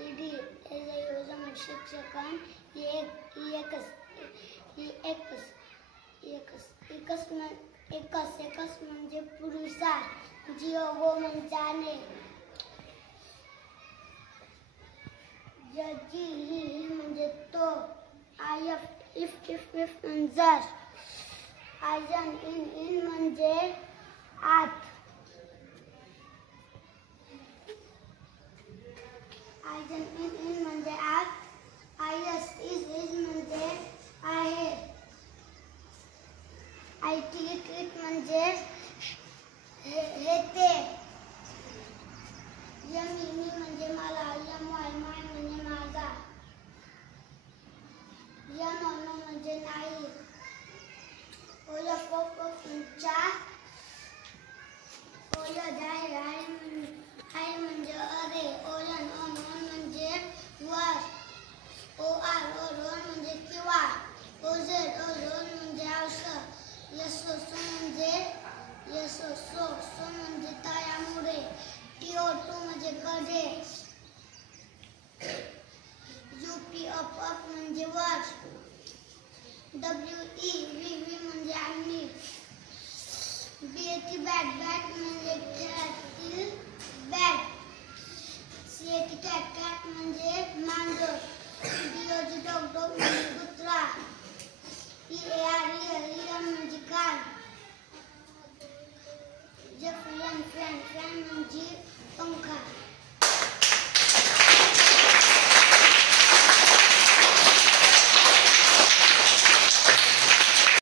ED योजना शिक्षकां एकस म्हणजे पुरुषा जिओ म्हणजे जजी ही म्हणजे तो आयफ इफ म्हणजे आयजन इन म्हणजे आत आयजन इन म्हणजे आत आयस इज म्हणजे आहे आयटी इट म्हणजे हे ते यमी म्हणजे मला यमवाय माय म्हणजे माझा यनो म्हणजे नाही ओया पप चा ओया जाय आहे म्हणजे अरे ओया ऑन म्हणजे वर ओ आर म्हणजे किंवा ओ झेड म्हणजे औषध यसो म्हणजे त्यामुळे TO2 म्हणजे गडे UP अप म्हणजे वर WE म्हणजे आम्ही BAT बॅट म्हणजे खेळातील बॅट CAT कॅट म्हणजे मांजर DOG डॉग म्हणजे